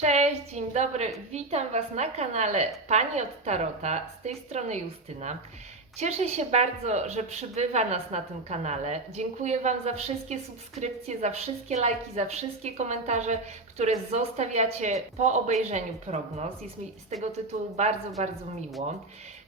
Cześć, dzień dobry. Witam Was na kanale Pani od Tarota. Z tej strony Justyna. Cieszę się bardzo, że przybywa nas na tym kanale. Dziękuję Wam za wszystkie subskrypcje, za wszystkie lajki, za wszystkie komentarze, które zostawiacie po obejrzeniu prognoz. Jest mi z tego tytułu bardzo, bardzo miło.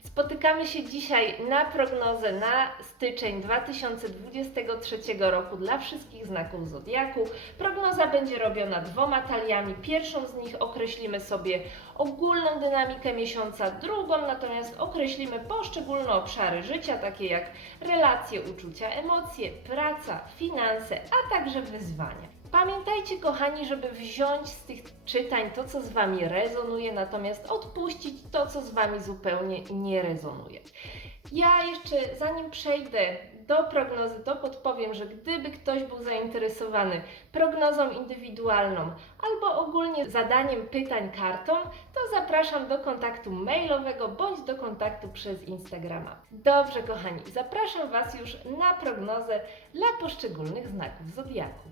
Spotykamy się dzisiaj na prognozę na styczeń 2023 roku dla wszystkich znaków zodiaku. Prognoza będzie robiona dwoma taliami. Pierwszą z nich określimy sobie ogólną dynamikę miesiąca, drugą natomiast określimy poszczególne obszary życia, takie jak relacje, uczucia, emocje, praca, finanse, a także wyzwania. Pamiętajcie, kochani, żeby wziąć z tych czytań to, co z Wami rezonuje, natomiast odpuścić to, co z Wami zupełnie nie rezonuje. Ja jeszcze, zanim przejdę do prognozy, to podpowiem, że gdyby ktoś był zainteresowany prognozą indywidualną albo ogólnie zadaniem pytań kartą, to zapraszam do kontaktu mailowego bądź do kontaktu przez Instagrama. Dobrze, kochani, zapraszam Was już na prognozę dla poszczególnych znaków zodiaku.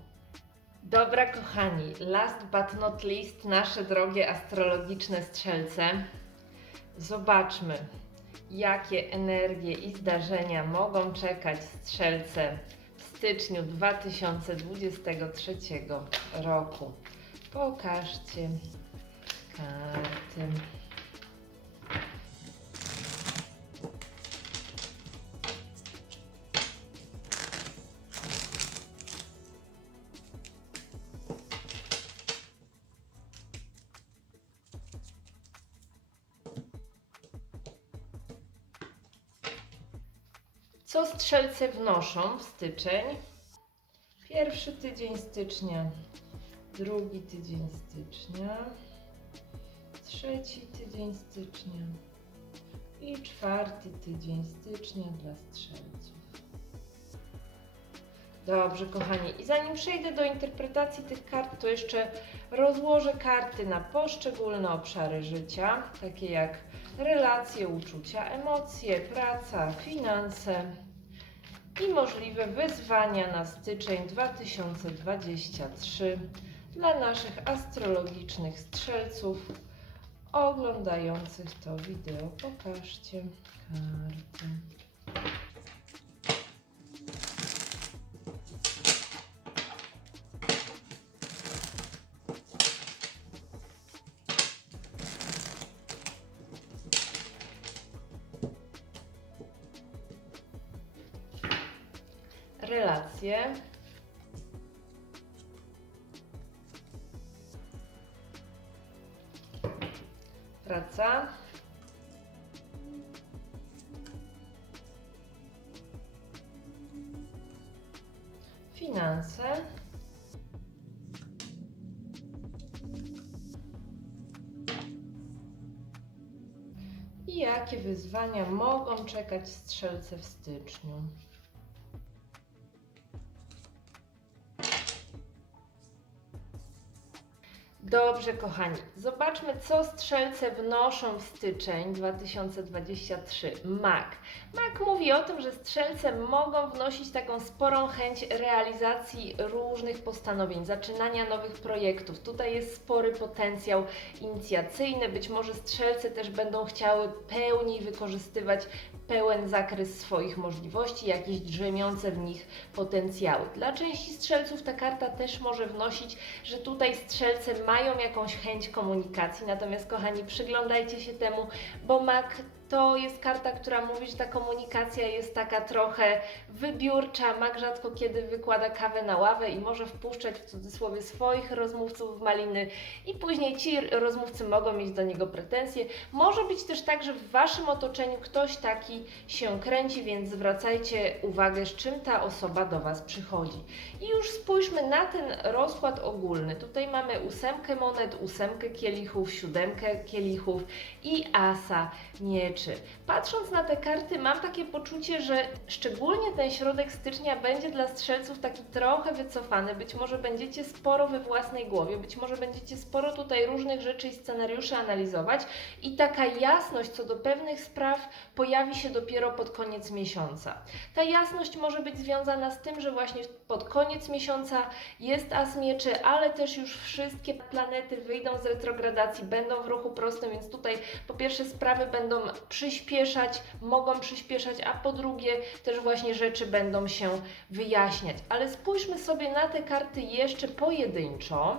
Dobra, kochani, last but not least, nasze drogie astrologiczne strzelce. Zobaczmy, jakie energie i zdarzenia mogą czekać strzelce w styczniu 2023 roku. Pokażcie karty. Co strzelce wnoszą w styczeń? Pierwszy tydzień stycznia, drugi tydzień stycznia, trzeci tydzień stycznia i czwarty tydzień stycznia dla strzelców. Dobrze, kochani, i zanim przejdę do interpretacji tych kart, to jeszcze rozłożę karty na poszczególne obszary życia, takie jak relacje, uczucia, emocje, praca, finanse i możliwe wyzwania na styczeń 2023 dla naszych astrologicznych strzelców oglądających to wideo. Pokażcie karty. Relacje. Praca. Finanse. I jakie wyzwania mogą czekać strzelce w styczniu? Dobrze, kochani, zobaczmy, co strzelce wnoszą w styczeń 2023. Mak. Mówi o tym, że strzelce mogą wnosić taką sporą chęć realizacji różnych postanowień, zaczynania nowych projektów. Tutaj jest spory potencjał inicjacyjny. Być może strzelce też będą chciały pełniej wykorzystywać pełen zakres swoich możliwości, jakieś drzemiące w nich potencjały. Dla części strzelców ta karta też może wnosić, że tutaj strzelce mają jakąś chęć komunikacji, natomiast kochani, przyglądajcie się temu, bo mak to jest karta, która mówi, że ta komunikacja jest taka trochę wybiórcza. Mak rzadko kiedy wykłada kawę na ławę i może wpuszczać w cudzysłowie swoich rozmówców w maliny i później ci rozmówcy mogą mieć do niego pretensje. Może być też tak, że w Waszym otoczeniu ktoś taki się kręci, więc zwracajcie uwagę, z czym ta osoba do Was przychodzi. I już spójrzmy na ten rozkład ogólny. Tutaj mamy ósemkę monet, ósemkę kielichów, siódemkę kielichów i asa mieczy. Patrząc na te karty, mam takie poczucie, że szczególnie ten środek stycznia będzie dla strzelców taki trochę wycofany. Być może będziecie sporo we własnej głowie, być może będziecie sporo tutaj różnych rzeczy i scenariuszy analizować, i taka jasność co do pewnych spraw pojawi się dopiero pod koniec miesiąca. Ta jasność może być związana z tym, że właśnie pod koniec miesiąca jest as mieczy, ale też już wszystkie planety wyjdą z retrogradacji, będą w ruchu prostym, więc tutaj po pierwsze sprawy będą przyspieszać, mogą przyspieszać, a po drugie też właśnie rzeczy będą się wyjaśniać. Ale spójrzmy sobie na te karty jeszcze pojedynczo.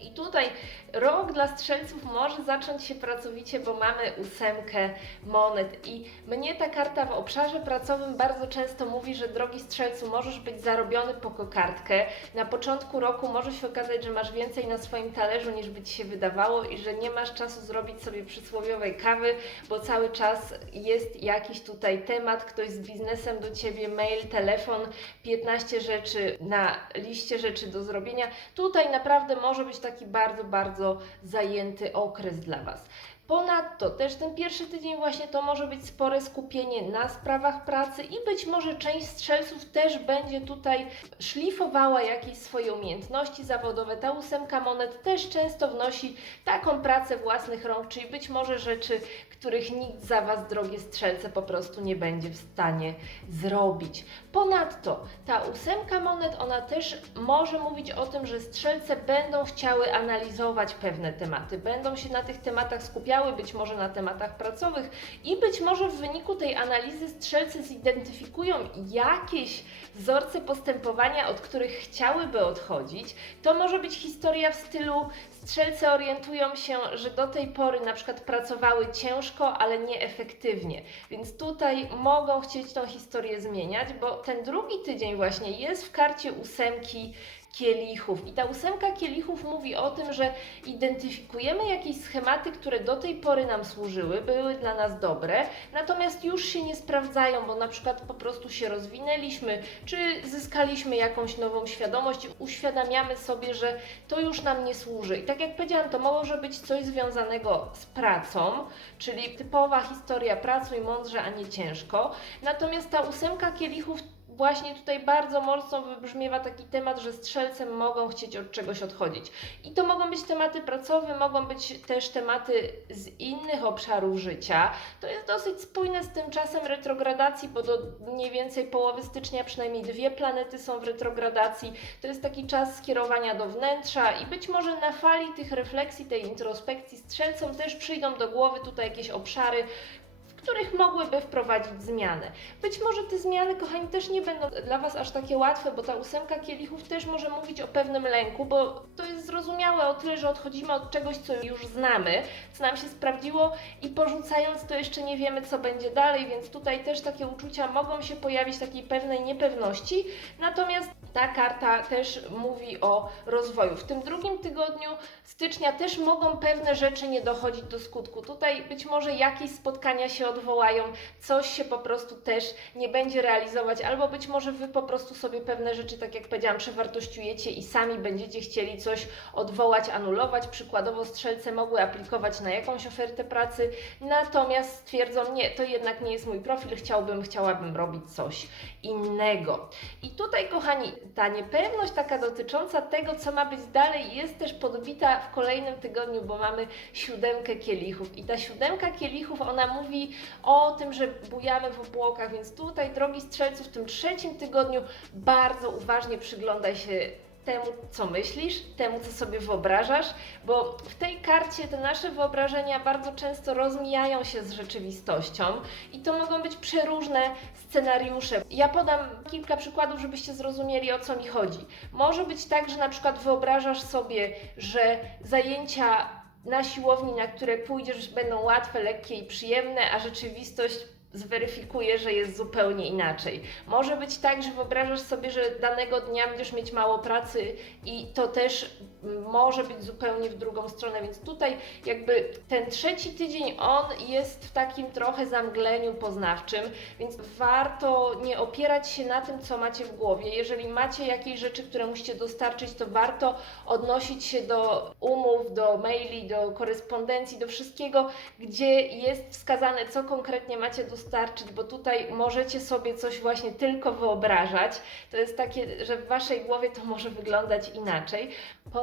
I tutaj rok dla strzelców może zacząć się pracowicie, bo mamy ósemkę monet. I mnie ta karta w obszarze pracowym bardzo często mówi, że drogi strzelcu, możesz być zarobiony po kokardkę. Na początku roku może się okazać, że masz więcej na swoim talerzu niż by ci się wydawało i że nie masz czasu zrobić sobie przysłowiowej kawy, bo cały czas jest jakiś tutaj temat, ktoś z biznesem do ciebie, mail, telefon, 15 rzeczy na liście rzeczy do zrobienia. Tutaj naprawdę może być taki bardzo, bardzo zajęty okres dla Was. Ponadto też ten pierwszy tydzień właśnie to może być spore skupienie na sprawach pracy i być może część strzelców też będzie tutaj szlifowała jakieś swoje umiejętności zawodowe. Ta ósemka monet też często wnosi taką pracę własnych rąk, czyli być może rzeczy, których nikt za Was, drogie strzelce, po prostu nie będzie w stanie zrobić. Ponadto ta ósemka monet, ona też może mówić o tym, że strzelce będą chciały analizować pewne tematy, będą się na tych tematach skupiały, być może na tematach pracowych i być może w wyniku tej analizy strzelce zidentyfikują jakieś wzorce postępowania, od których chciałyby odchodzić. To może być historia w stylu strzelce orientują się, że do tej pory na przykład pracowały ciężko, ale nieefektywnie. Więc tutaj mogą chcieć tą historię zmieniać, bo ten drugi tydzień właśnie jest w karcie ósemki kielichów. I ta ósemka kielichów mówi o tym, że identyfikujemy jakieś schematy, które do tej pory nam służyły, były dla nas dobre, natomiast już się nie sprawdzają, bo na przykład po prostu się rozwinęliśmy, czy zyskaliśmy jakąś nową świadomość, uświadamiamy sobie, że to już nam nie służy. I tak jak powiedziałam, to może być coś związanego z pracą, czyli typowa historia pracuj mądrze, a nie ciężko. Natomiast ta ósemka kielichów właśnie tutaj bardzo mocno wybrzmiewa taki temat, że strzelce mogą chcieć od czegoś odchodzić. I to mogą być tematy pracowe, mogą być też tematy z innych obszarów życia. To jest dosyć spójne z tym czasem retrogradacji, bo do mniej więcej połowy stycznia przynajmniej dwie planety są w retrogradacji. To jest taki czas skierowania do wnętrza i być może na fali tych refleksji, tej introspekcji strzelcom też przyjdą do głowy tutaj jakieś obszary, których mogłyby wprowadzić zmiany. Być może te zmiany, kochani, też nie będą dla Was aż takie łatwe, bo ta ósemka kielichów też może mówić o pewnym lęku, bo to jest zrozumiałe o tyle, że odchodzimy od czegoś, co już znamy, co nam się sprawdziło i porzucając to jeszcze nie wiemy, co będzie dalej, więc tutaj też takie uczucia mogą się pojawić takiej pewnej niepewności. Natomiast ta karta też mówi o rozwoju. W tym drugim tygodniu stycznia też mogą pewne rzeczy nie dochodzić do skutku. Tutaj być może jakieś spotkania się coś się po prostu też nie będzie realizować, albo być może Wy po prostu sobie pewne rzeczy, tak jak powiedziałam, przewartościujecie i sami będziecie chcieli coś odwołać, anulować. Przykładowo strzelce mogły aplikować na jakąś ofertę pracy, natomiast stwierdzą, nie, to jednak nie jest mój profil, chciałbym, chciałabym robić coś innego. I tutaj, kochani, ta niepewność taka dotycząca tego, co ma być dalej, jest też podbita w kolejnym tygodniu, bo mamy siódemkę kielichów. I ta siódemka kielichów, ona mówi o tym, że bujamy w obłokach, więc tutaj, drogi strzelców, w tym trzecim tygodniu bardzo uważnie przyglądaj się temu, co myślisz, temu, co sobie wyobrażasz, bo w tej karcie te nasze wyobrażenia bardzo często rozmijają się z rzeczywistością i to mogą być przeróżne scenariusze. Ja podam kilka przykładów, żebyście zrozumieli, o co mi chodzi. Może być tak, że na przykład wyobrażasz sobie, że zajęcia na siłowni, na które pójdziesz, będą łatwe, lekkie i przyjemne, a rzeczywistość zweryfikuje, że jest zupełnie inaczej. Może być tak, że wyobrażasz sobie, że danego dnia będziesz mieć mało pracy i to też może być zupełnie w drugą stronę, więc tutaj jakby ten trzeci tydzień on jest w takim trochę zamgleniu poznawczym, więc warto nie opierać się na tym, co macie w głowie. Jeżeli macie jakieś rzeczy, które musicie dostarczyć, to warto odnosić się do umów, do maili, do korespondencji, do wszystkiego, gdzie jest wskazane, co konkretnie macie dostarczyć, bo tutaj możecie sobie coś właśnie tylko wyobrażać. To jest takie, że w waszej głowie to może wyglądać inaczej.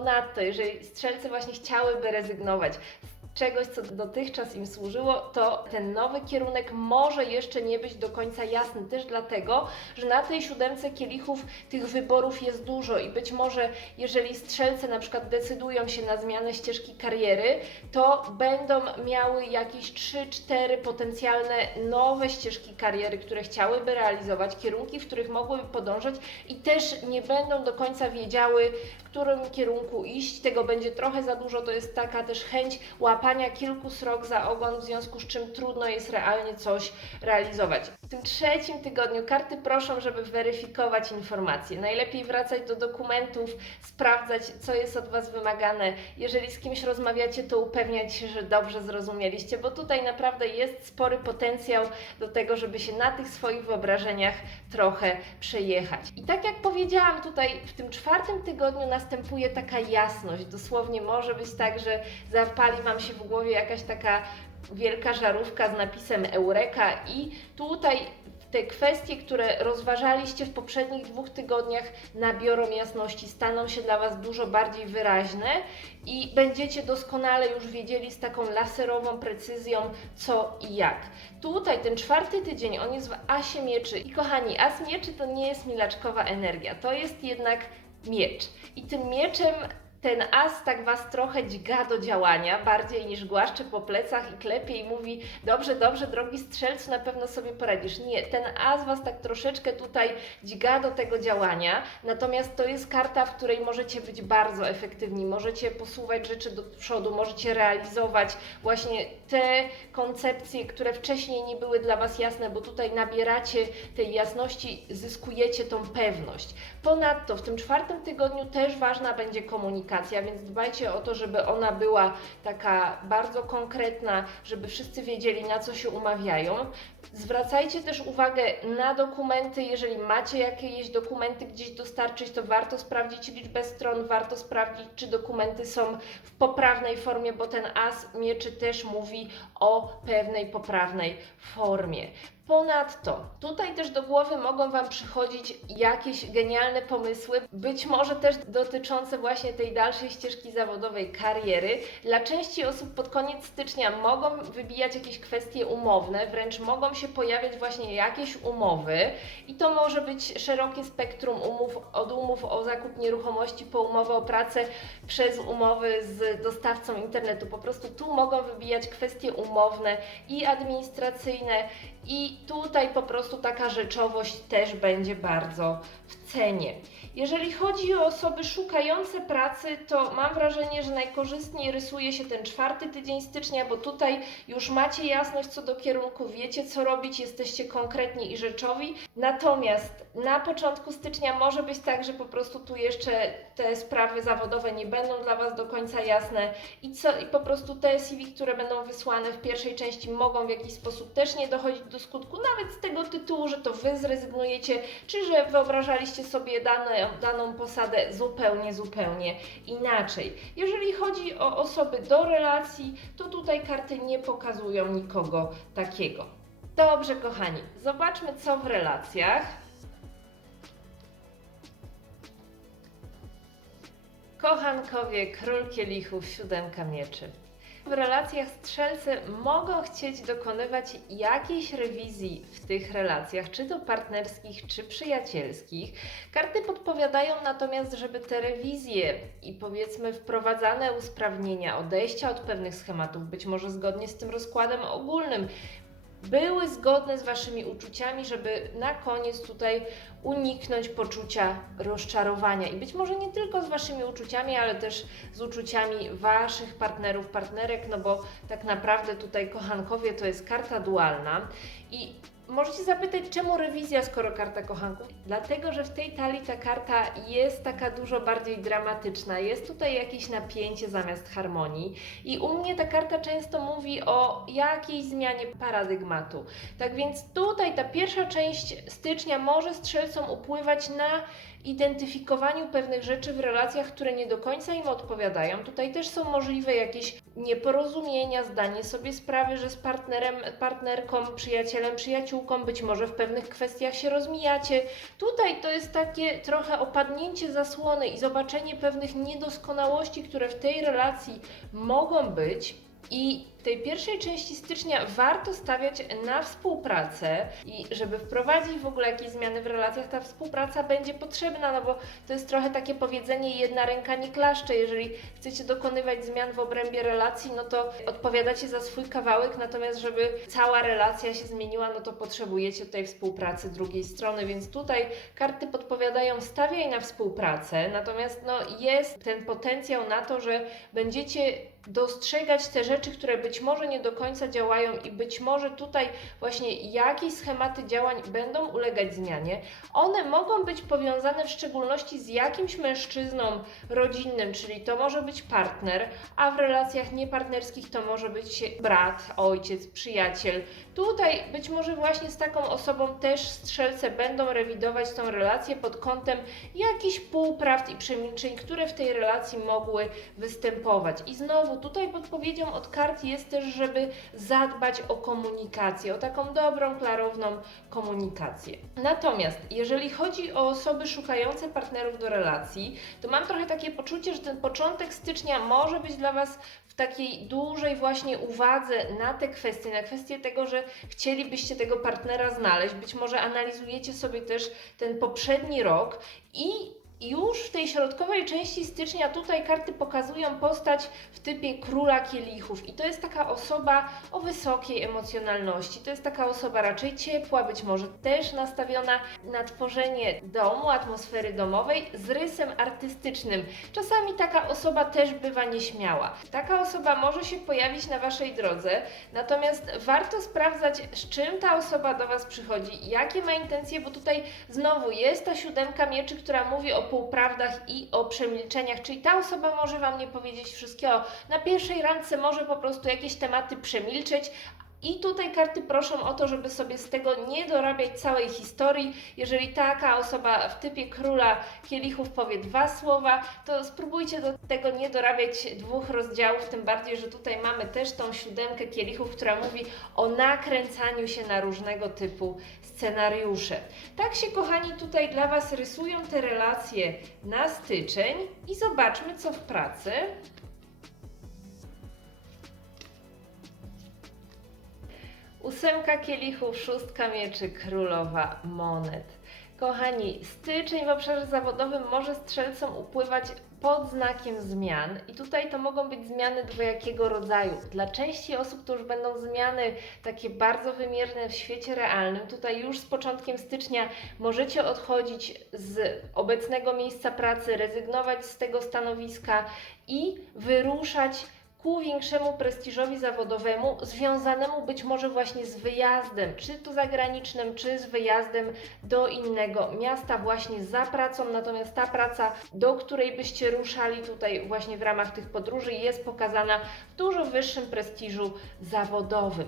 Ponadto, jeżeli strzelcy właśnie chciałyby rezygnować z czegoś, co dotychczas im służyło, to ten nowy kierunek może jeszcze nie być do końca jasny. Też dlatego, że na tej siódemce kielichów tych wyborów jest dużo i być może, jeżeli strzelce na przykład decydują się na zmianę ścieżki kariery, to będą miały jakieś 3-4 potencjalne nowe ścieżki kariery, które chciałyby realizować, kierunki, w których mogłyby podążać i też nie będą do końca wiedziały, którym kierunku iść. Tego będzie trochę za dużo, to jest taka też chęć łapania kilku srok za ogon, w związku z czym trudno jest realnie coś realizować. W tym trzecim tygodniu karty proszą, żeby weryfikować informacje. Najlepiej wracać do dokumentów, sprawdzać, co jest od Was wymagane. Jeżeli z kimś rozmawiacie, to upewniać się, że dobrze zrozumieliście, bo tutaj naprawdę jest spory potencjał do tego, żeby się na tych swoich wyobrażeniach trochę przejechać. I tak jak powiedziałam, tutaj w tym czwartym tygodniu następuje taka jasność. Dosłownie może być tak, że zapali Wam się w głowie jakaś taka wielka żarówka z napisem Eureka i tutaj te kwestie, które rozważaliście w poprzednich dwóch tygodniach, nabiorą jasności, staną się dla Was dużo bardziej wyraźne i będziecie doskonale już wiedzieli z taką laserową precyzją, co i jak. Tutaj ten czwarty tydzień, on jest w asie mieczy i kochani, as mieczy to nie jest milaczkowa energia, to jest jednak miecz. I tym mieczem ten as tak was trochę dźga do działania, bardziej niż głaszcze po plecach i klepie i mówi: Dobrze, dobrze, drogi strzelcu, na pewno sobie poradzisz. Nie, ten as was tak troszeczkę tutaj dźga do tego działania, natomiast to jest karta, w której możecie być bardzo efektywni, możecie posuwać rzeczy do przodu, możecie realizować właśnie te koncepcje, które wcześniej nie były dla was jasne, bo tutaj nabieracie tej jasności, zyskujecie tą pewność. Ponadto w tym czwartym tygodniu też ważna będzie komunikacja, więc dbajcie o to, żeby ona była taka bardzo konkretna, żeby wszyscy wiedzieli, na co się umawiają. Zwracajcie też uwagę na dokumenty. Jeżeli macie jakieś dokumenty gdzieś dostarczyć, to warto sprawdzić liczbę stron, warto sprawdzić, czy dokumenty są w poprawnej formie, bo ten as mieczy też mówi o pewnej poprawnej formie. Ponadto, tutaj też do głowy mogą Wam przychodzić jakieś genialne pomysły, być może też dotyczące właśnie tej dalszej ścieżki zawodowej kariery. Dla części osób pod koniec stycznia mogą wybijać jakieś kwestie umowne, wręcz mogą się pojawiać właśnie jakieś umowy i to może być szerokie spektrum umów, od umów o zakup nieruchomości po umowę o pracę, przez umowy z dostawcą internetu. Po prostu tu mogą wybijać kwestie umowne i administracyjne i tutaj po prostu taka rzeczowość też będzie bardzo w cenie. Jeżeli chodzi o osoby szukające pracy, to mam wrażenie, że najkorzystniej rysuje się ten czwarty tydzień stycznia, bo tutaj już macie jasność co do kierunku, wiecie co robić, jesteście konkretni i rzeczowi. Natomiast na początku stycznia może być tak, że po prostu tu jeszcze te sprawy zawodowe nie będą dla Was do końca jasne i, co, i po prostu te CV, które będą wysłane w pierwszej części mogą w jakiś sposób też nie dochodzić do skutku, nawet z tego tytułu, że to Wy zrezygnujecie, czy że wyobrażaliście sobie dane, daną posadę zupełnie, zupełnie inaczej. Jeżeli chodzi o osoby do relacji, to tutaj karty nie pokazują nikogo takiego. Dobrze, kochani, zobaczmy co w relacjach. Kochankowie, król kielichów, siódemka mieczy. W relacjach strzelcy mogą chcieć dokonywać jakiejś rewizji w tych relacjach, czy to partnerskich, czy przyjacielskich. Karty podpowiadają natomiast, żeby te rewizje i powiedzmy wprowadzane usprawnienia, odejścia od pewnych schematów, być może zgodnie z tym rozkładem ogólnym, były zgodne z Waszymi uczuciami, żeby na koniec tutaj uniknąć poczucia rozczarowania. I być może nie tylko z Waszymi uczuciami, ale też z uczuciami Waszych partnerów, partnerek, no bo tak naprawdę tutaj kochankowie to jest karta dualna. I Możecie zapytać, czemu rewizja, skoro karta kochanków? Dlatego, że w tej talii ta karta jest taka dużo bardziej dramatyczna. Jest tutaj jakieś napięcie zamiast harmonii. I u mnie ta karta często mówi o jakiejś zmianie paradygmatu. Tak więc tutaj ta pierwsza część stycznia może strzelcom upływać na identyfikowaniu pewnych rzeczy w relacjach, które nie do końca im odpowiadają. Tutaj też są możliwe jakieś nieporozumienia, zdanie sobie sprawy, że z partnerem, partnerką, przyjacielem, przyjaciółką być może w pewnych kwestiach się rozmijacie. Tutaj to jest takie trochę opadnięcie zasłony i zobaczenie pewnych niedoskonałości, które w tej relacji mogą być. I tej pierwszej części stycznia warto stawiać na współpracę i żeby wprowadzić w ogóle jakieś zmiany w relacjach, ta współpraca będzie potrzebna, no bo to jest trochę takie powiedzenie jedna ręka nie klaszcze. Jeżeli chcecie dokonywać zmian w obrębie relacji, no to odpowiadacie za swój kawałek, natomiast żeby cała relacja się zmieniła, no to potrzebujecie tutaj współpracy drugiej strony, więc tutaj karty podpowiadają stawiaj na współpracę, natomiast no jest ten potencjał na to, że będziecie dostrzegać te rzeczy, które być może nie do końca działają i być może tutaj właśnie jakieś schematy działań będą ulegać zmianie. One mogą być powiązane w szczególności z jakimś mężczyzną rodzinnym, czyli to może być partner, a w relacjach niepartnerskich to może być brat, ojciec, przyjaciel. Tutaj być może właśnie z taką osobą też strzelce będą rewidować tą relację pod kątem jakichś półprawd i przemilczeń, które w tej relacji mogły występować. I znowu tutaj podpowiedzią od kart jest też, żeby zadbać o komunikację, o taką dobrą, klarowną komunikację. Natomiast jeżeli chodzi o osoby szukające partnerów do relacji, to mam trochę takie poczucie, że ten początek stycznia może być dla Was w takiej dużej właśnie uwadze na te kwestie, na kwestię tego, że chcielibyście tego partnera znaleźć. Być może analizujecie sobie też ten poprzedni rok i już w tej środkowej części stycznia tutaj karty pokazują postać w typie króla kielichów i to jest taka osoba o wysokiej emocjonalności. To jest taka osoba raczej ciepła, być może też nastawiona na tworzenie domu, atmosfery domowej z rysem artystycznym. Czasami taka osoba też bywa nieśmiała. Taka osoba może się pojawić na waszej drodze, natomiast warto sprawdzać, z czym ta osoba do was przychodzi, jakie ma intencje, bo tutaj znowu jest ta siódemka mieczy, która mówi o półprawdach i o przemilczeniach, czyli ta osoba może Wam nie powiedzieć wszystkiego. Na pierwszej randce może po prostu jakieś tematy przemilczeć, i tutaj karty proszą o to, żeby sobie z tego nie dorabiać całej historii. Jeżeli taka osoba w typie króla kielichów powie dwa słowa, to spróbujcie do tego nie dorabiać dwóch rozdziałów, tym bardziej, że tutaj mamy też tą siódemkę kielichów, która mówi o nakręcaniu się na różnego typu scenariusze. Tak się, kochani, tutaj dla Was rysują te relacje na styczeń i zobaczmy, co w pracy. Ósemka kielichów, szóstka mieczy, królowa monet. Kochani, styczeń w obszarze zawodowym może strzelcom upływać pod znakiem zmian i tutaj to mogą być zmiany dwojakiego rodzaju. Dla części osób to już będą zmiany takie bardzo wymierne w świecie realnym. Tutaj już z początkiem stycznia możecie odchodzić z obecnego miejsca pracy, rezygnować z tego stanowiska i wyruszać ku większemu prestiżowi zawodowemu, związanemu być może właśnie z wyjazdem, czy to zagranicznym, czy z wyjazdem do innego miasta, właśnie za pracą. Natomiast ta praca, do której byście ruszali tutaj właśnie w ramach tych podróży, jest pokazana w dużo wyższym prestiżu zawodowym.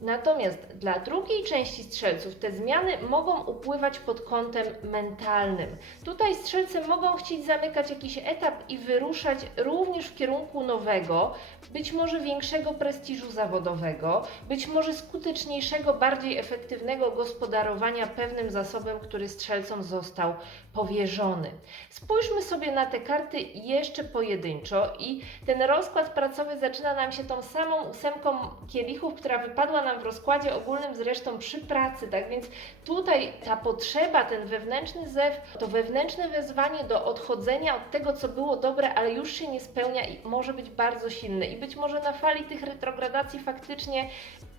Natomiast dla drugiej części strzelców te zmiany mogą upływać pod kątem mentalnym. Tutaj strzelcy mogą chcieć zamykać jakiś etap i wyruszać również w kierunku nowego, być może większego prestiżu zawodowego, być może skuteczniejszego, bardziej efektywnego gospodarowania pewnym zasobem, który strzelcom został powierzony. Spójrzmy sobie na te karty jeszcze pojedynczo i ten rozkład pracowy zaczyna nam się tą samą ósemką kielichów, która wypadła nam w rozkładzie ogólnym zresztą przy pracy, tak więc tutaj ta potrzeba, ten wewnętrzny zew, to wewnętrzne wezwanie do odchodzenia od tego, co było dobre, ale już się nie spełnia i może być bardzo silne. I być może na fali tych retrogradacji faktycznie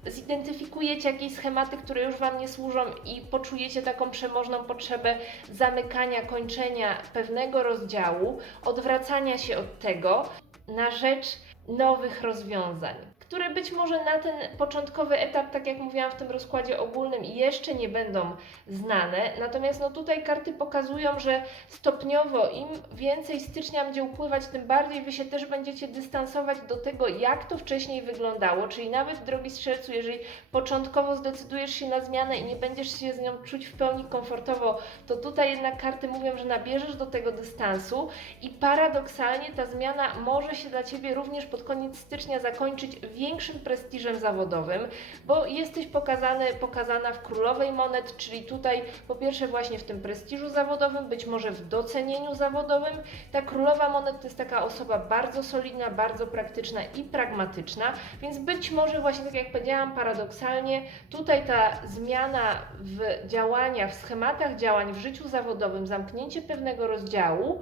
zidentyfikujecie jakieś schematy, które już Wam nie służą i poczujecie taką przemożną potrzebę zamykania, kończenia pewnego rozdziału, odwracania się od tego na rzecz nowych rozwiązań, które być może na ten początkowy etap, tak jak mówiłam w tym rozkładzie ogólnym, jeszcze nie będą znane. Natomiast no tutaj karty pokazują, że stopniowo im więcej stycznia będzie upływać, tym bardziej Wy się też będziecie dystansować do tego, jak to wcześniej wyglądało. Czyli nawet, drogi strzelcu, jeżeli początkowo zdecydujesz się na zmianę i nie będziesz się z nią czuć w pełni komfortowo, to tutaj jednak karty mówią, że nabierzesz do tego dystansu i paradoksalnie ta zmiana może się dla Ciebie również pod koniec stycznia zakończyć większym prestiżem zawodowym, bo jesteś pokazany, pokazana w królowej monet, czyli tutaj po pierwsze właśnie w tym prestiżu zawodowym, być może w docenieniu zawodowym. Ta królowa monet to jest taka osoba bardzo solidna, bardzo praktyczna i pragmatyczna, więc być może właśnie tak jak powiedziałam, paradoksalnie tutaj ta zmiana w działania, w schematach działań w życiu zawodowym, zamknięcie pewnego rozdziału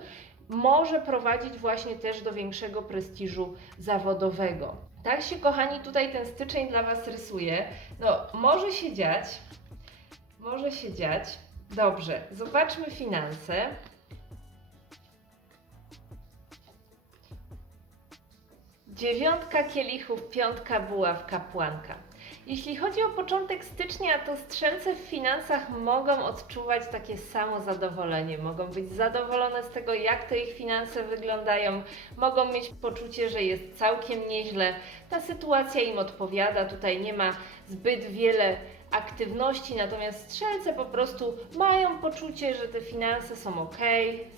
może prowadzić właśnie też do większego prestiżu zawodowego. Tak się, kochani, tutaj ten styczeń dla Was rysuje. No, może się dziać, może się dziać. Dobrze, zobaczmy finanse. Dziewiątka kielichów, piątka buław, kapłanka. Jeśli chodzi o początek stycznia, to strzelce w finansach mogą odczuwać takie samo zadowolenie. Mogą być zadowolone z tego, jak te ich finanse wyglądają, mogą mieć poczucie, że jest całkiem nieźle. Ta sytuacja im odpowiada, tutaj nie ma zbyt wiele aktywności, natomiast strzelce po prostu mają poczucie, że te finanse są ok,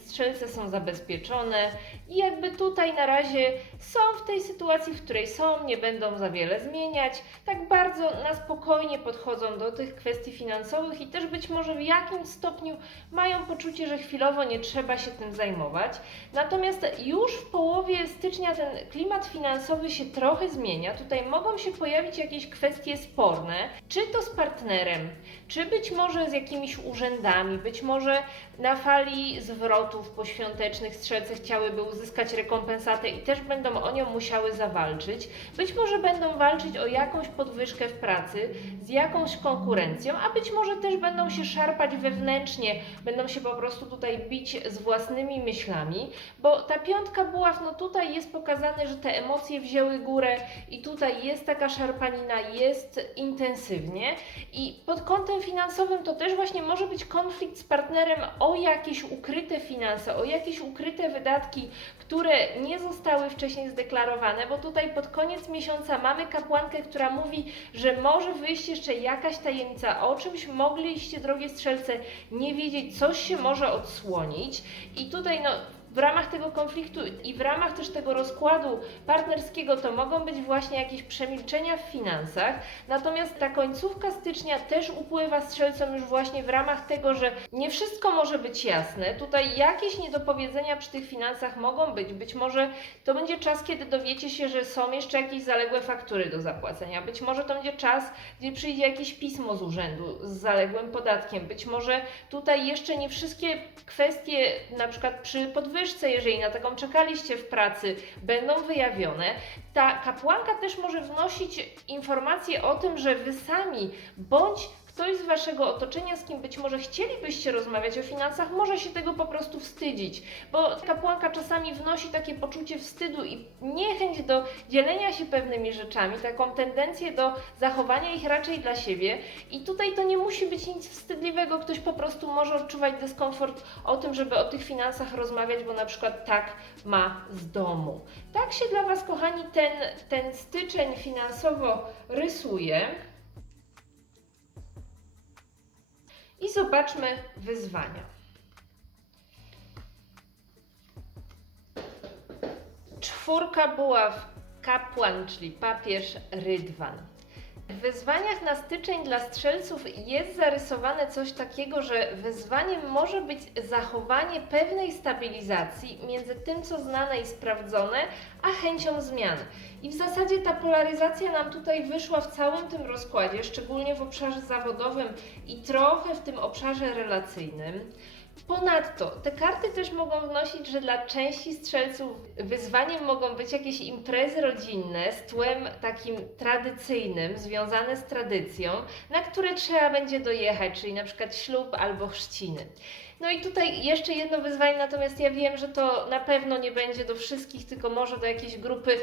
strzelce są zabezpieczone i jakby tutaj na razie są w tej sytuacji, w której są, nie będą za wiele zmieniać, tak bardzo na spokojnie podchodzą do tych kwestii finansowych i też być może w jakimś stopniu mają poczucie, że chwilowo nie trzeba się tym zajmować. Natomiast już w połowie stycznia ten klimat finansowy się trochę zmienia. Tutaj mogą się pojawić jakieś kwestie sporne, czy to z partnerem, czy być może z jakimiś urzędami, być może na fali zwrotów poświątecznych strzelce chciałyby uzyskać rekompensatę i też będą o nią musiały zawalczyć. Być może będą walczyć o jakąś podwyżkę w pracy z jakąś konkurencją, a być może też będą się szarpać wewnętrznie, będą się po prostu tutaj bić z własnymi myślami, bo ta piątka buław, no tutaj jest pokazane, że te emocje wzięły górę i tutaj jest taka szarpanina, jest intensywnie i pod kątem finansowym to też właśnie może być konflikt z partnerem o jakieś ukryte finanse, o jakieś ukryte wydatki, które nie zostały wcześniej zdeklarowane, bo tutaj pod koniec miesiąca mamy kapłankę, która mówi, że może wyjść jeszcze jakaś tajemnica, o czymś mogliście, drogie strzelce, nie wiedzieć, coś się może odsłonić. I tutaj no w ramach tego konfliktu i w ramach też tego rozkładu partnerskiego to mogą być właśnie jakieś przemilczenia w finansach. Natomiast ta końcówka stycznia też upływa strzelcom już właśnie w ramach tego, że nie wszystko może być jasne. Tutaj jakieś niedopowiedzenia przy tych finansach mogą być. Być może to będzie czas, kiedy dowiecie się, że są jeszcze jakieś zaległe faktury do zapłacenia. Być może to będzie czas, gdzie przyjdzie jakieś pismo z urzędu z zaległym podatkiem. Być może tutaj jeszcze nie wszystkie kwestie, na przykład przy podwyżce, jeżeli na taką czekaliście w pracy, będą wyjawione. Ta kapłanka też może wnosić informacje o tym, że wy sami bądź ktoś z waszego otoczenia, z kim być może chcielibyście rozmawiać o finansach, może się tego po prostu wstydzić, bo kapłanka czasami wnosi takie poczucie wstydu i niechęć do dzielenia się pewnymi rzeczami, taką tendencję do zachowania ich raczej dla siebie. I tutaj to nie musi być nic wstydliwego, ktoś po prostu może odczuwać dyskomfort o tym, żeby o tych finansach rozmawiać, bo na przykład tak ma z domu. Tak się dla Was, kochani, ten, ten styczeń finansowo rysuje. I zobaczmy wyzwania. Czwórka buław, kapłan, czyli papież, rydwan. W wyzwaniach na styczeń dla strzelców jest zarysowane coś takiego, że wyzwaniem może być zachowanie pewnej stabilizacji między tym, co znane i sprawdzone, a chęcią zmian. I w zasadzie ta polaryzacja nam tutaj wyszła w całym tym rozkładzie, szczególnie w obszarze zawodowym i trochę w tym obszarze relacyjnym. Ponadto te karty też mogą wnosić, że dla części strzelców wyzwaniem mogą być jakieś imprezy rodzinne z tłem takim tradycyjnym, związane z tradycją, na które trzeba będzie dojechać, czyli na przykład ślub albo chrzciny. No i tutaj jeszcze jedno wyzwanie, natomiast ja wiem, że to na pewno nie będzie do wszystkich, tylko może do jakiejś grupy.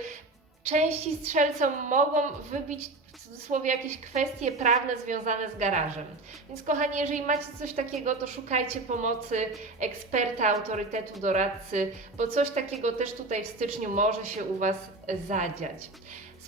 Części strzelcom mogą wybić cudzysłowie jakieś kwestie prawne związane z garażem. Więc kochani, jeżeli macie coś takiego, to szukajcie pomocy eksperta, autorytetu, doradcy, bo coś takiego też tutaj w styczniu może się u Was zadziać.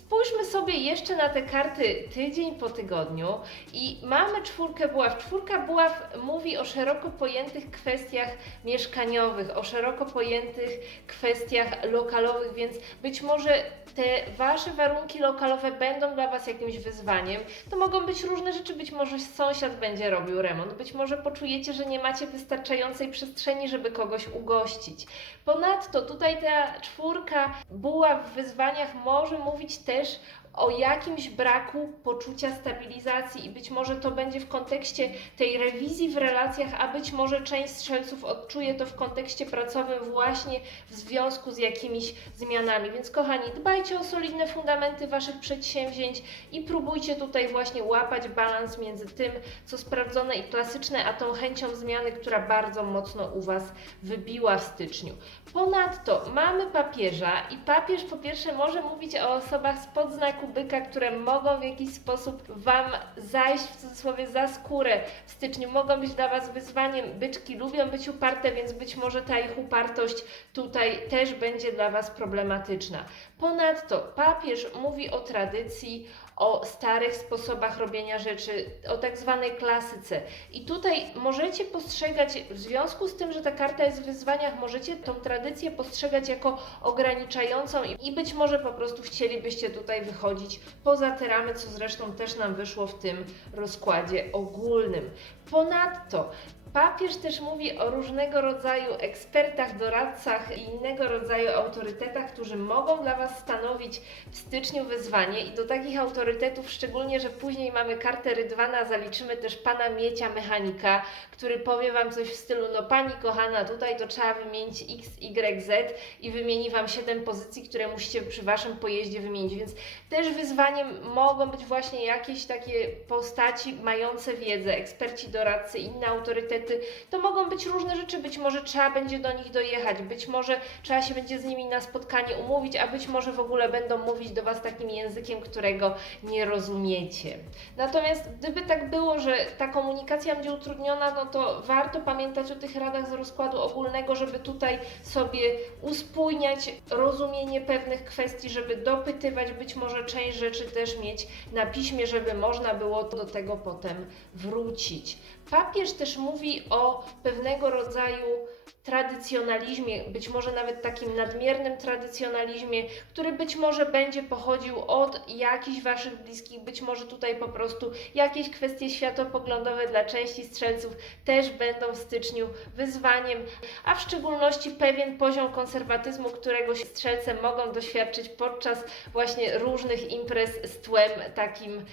Spójrzmy sobie jeszcze na te karty tydzień po tygodniu i mamy czwórkę buław. Czwórka buław mówi o szeroko pojętych kwestiach mieszkaniowych, o szeroko pojętych kwestiach lokalowych, więc być może te Wasze warunki lokalowe będą dla Was jakimś wyzwaniem. To mogą być różne rzeczy, być może sąsiad będzie robił remont, być może poczujecie, że nie macie wystarczającej przestrzeni, żeby kogoś ugościć. Ponadto tutaj ta czwórka buław w wyzwaniach może mówić też ideias o jakimś braku poczucia stabilizacji i być może to będzie w kontekście tej rewizji w relacjach, a być może część strzelców odczuje to w kontekście pracowym właśnie w związku z jakimiś zmianami. Więc kochani, dbajcie o solidne fundamenty Waszych przedsięwzięć i próbujcie tutaj właśnie łapać balans między tym, co sprawdzone i klasyczne, a tą chęcią zmiany, która bardzo mocno u Was wybiła w styczniu. Ponadto mamy papieża i papież po pierwsze może mówić o osobach spod znaku byka, które mogą w jakiś sposób Wam zajść w cudzysłowie za skórę w styczniu, mogą być dla Was wyzwaniem. Byczki lubią być uparte, więc być może ta ich upartość tutaj też będzie dla Was problematyczna. Ponadto papież mówi o tradycji, o starych sposobach robienia rzeczy, o tak zwanej klasyce. I tutaj możecie postrzegać, w związku z tym, że ta karta jest w wyzwaniach, możecie tą tradycję postrzegać jako ograniczającą i, być może po prostu chcielibyście tutaj wychodzić poza te ramy, co zresztą też nam wyszło w tym rozkładzie ogólnym. Ponadto Papież też mówi o różnego rodzaju ekspertach, doradcach i innego rodzaju autorytetach, którzy mogą dla Was stanowić w styczniu wyzwanie. I do takich autorytetów, szczególnie, że później mamy kartę Rydwana, zaliczymy też Pana Miecia Mechanika, który powie Wam coś w stylu, no Pani kochana, tutaj to trzeba wymienić X, Y, Z i wymieni Wam 7 pozycji, które musicie przy Waszym pojeździe wymienić, więc też wyzwaniem mogą być właśnie jakieś takie postaci mające wiedzę, eksperci, doradcy, inne autorytety, to mogą być różne rzeczy, być może trzeba będzie do nich dojechać, być może trzeba się będzie z nimi na spotkanie umówić, a być może w ogóle będą mówić do Was takim językiem, którego nie rozumiecie. Natomiast gdyby tak było, że ta komunikacja będzie utrudniona, no to warto pamiętać o tych radach z rozkładu ogólnego, żeby tutaj sobie uspójniać rozumienie pewnych kwestii, żeby dopytywać, być może część rzeczy też mieć na piśmie, żeby można było do tego potem wrócić. Papież też mówi o pewnego rodzaju tradycjonalizmie, być może nawet takim nadmiernym tradycjonalizmie, który być może będzie pochodził od jakichś Waszych bliskich, być może tutaj po prostu jakieś kwestie światopoglądowe dla części strzelców też będą w styczniu wyzwaniem, a w szczególności pewien poziom konserwatyzmu, którego strzelce mogą doświadczyć podczas właśnie różnych imprez z tłem takim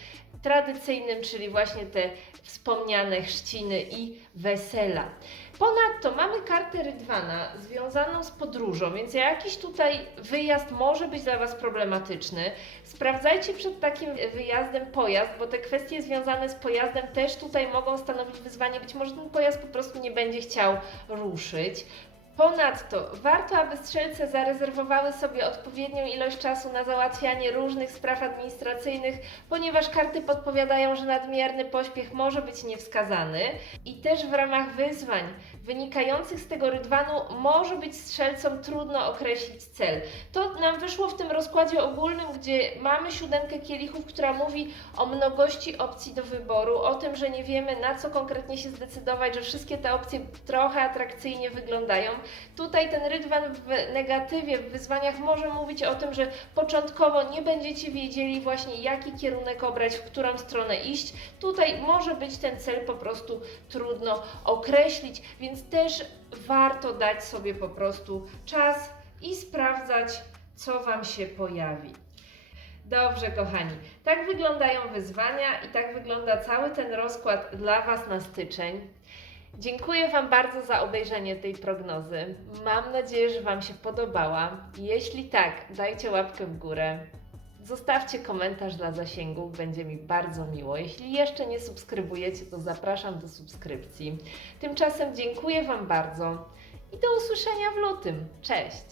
tradycyjnym, czyli właśnie te wspomniane chrzciny i wesela. Ponadto mamy kartę Rydwana związaną z podróżą, więc jakiś tutaj wyjazd może być dla Was problematyczny. Sprawdzajcie przed takim wyjazdem pojazd, bo te kwestie związane z pojazdem też tutaj mogą stanowić wyzwanie. Być może ten pojazd po prostu nie będzie chciał ruszyć. Ponadto warto, aby strzelce zarezerwowały sobie odpowiednią ilość czasu na załatwianie różnych spraw administracyjnych, ponieważ karty podpowiadają, że nadmierny pośpiech może być niewskazany i też w ramach wyzwań wynikających z tego rydwanu może być strzelcom trudno określić cel. To nam wyszło w tym rozkładzie ogólnym, gdzie mamy siódemkę kielichów, która mówi o mnogości opcji do wyboru, o tym, że nie wiemy na co konkretnie się zdecydować, że wszystkie te opcje trochę atrakcyjnie wyglądają. Tutaj ten rydwan w negatywie, w wyzwaniach może mówić o tym, że początkowo nie będziecie wiedzieli właśnie jaki kierunek obrać, w którą stronę iść. Tutaj może być ten cel po prostu trudno określić, więc też warto dać sobie po prostu czas i sprawdzać, co Wam się pojawi. Dobrze, kochani. Tak wyglądają wyzwania i tak wygląda cały ten rozkład dla Was na styczeń. Dziękuję Wam bardzo za obejrzenie tej prognozy. Mam nadzieję, że Wam się podobała. Jeśli tak, dajcie łapkę w górę. Zostawcie komentarz dla zasięgów, będzie mi bardzo miło. Jeśli jeszcze nie subskrybujecie, to zapraszam do subskrypcji. Tymczasem dziękuję Wam bardzo i do usłyszenia w lutym. Cześć!